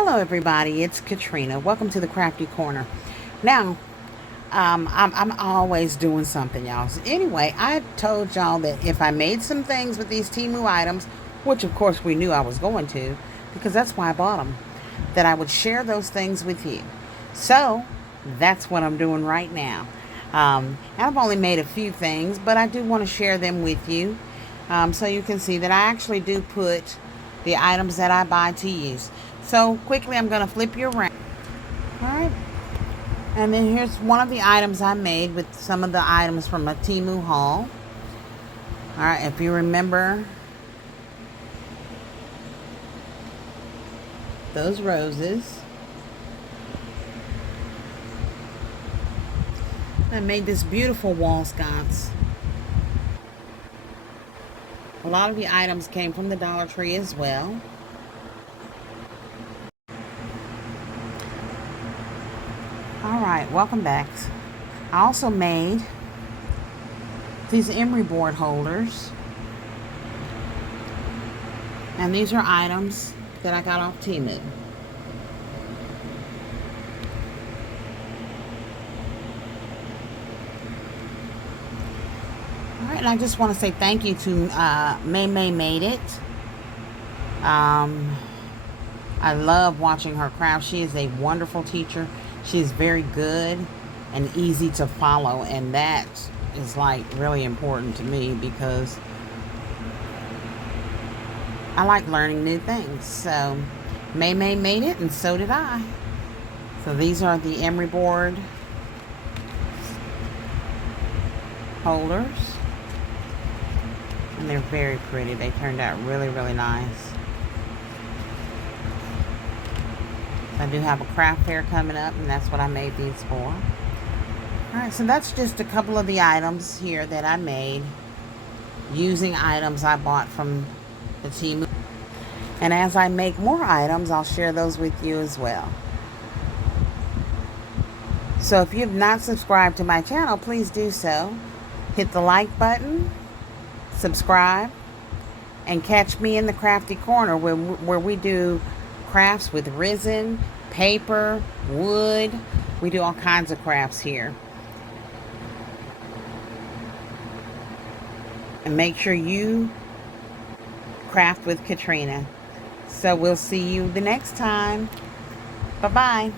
Hello everybody, it's Katrina. Welcome to the Krafty Korner. Now, I'm always doing something, y'all. So anyway, I told y'all that if I made some things with these temu items, which of course we knew I was going to, because that's why I bought them, that I would share those things with you. So, that's what I'm doing right now. And I've only made a few things, but I do want to share them with you. So you can see that I actually do put the items that I buy to use. So quickly I'm going to flip you around. Alright. And then here's one of the items I made with some of the items from a temu haul. Alright, if you remember those roses. I made this beautiful wall sconce. A lot of the items came from the Dollar Tree as well. Alright, welcome back. I also made these emery board holders. And these are items that I got off Temu. Alright, and I just want to say thank you to May Made It. I love watching her craft. She is a wonderful teacher. She is very good and easy to follow, and that is like really important to me because I like learning new things. So May made it, and so did I. So these are the emery board holders, and they're very pretty. They turned out really nice. I do have a craft fair coming up, and that's what I made these for. Alright, so that's just a couple of the items here that I made using items I bought from the Temu. And as I make more items, I'll share those with you as well. So if you have not subscribed to my channel, please do so. Hit the like button, subscribe, and catch me in the Krafty Korner where we do crafts with resin, paper, wood. We do all kinds of crafts here. And make sure you craft with Katrina. So we'll see you the next time. Bye-bye.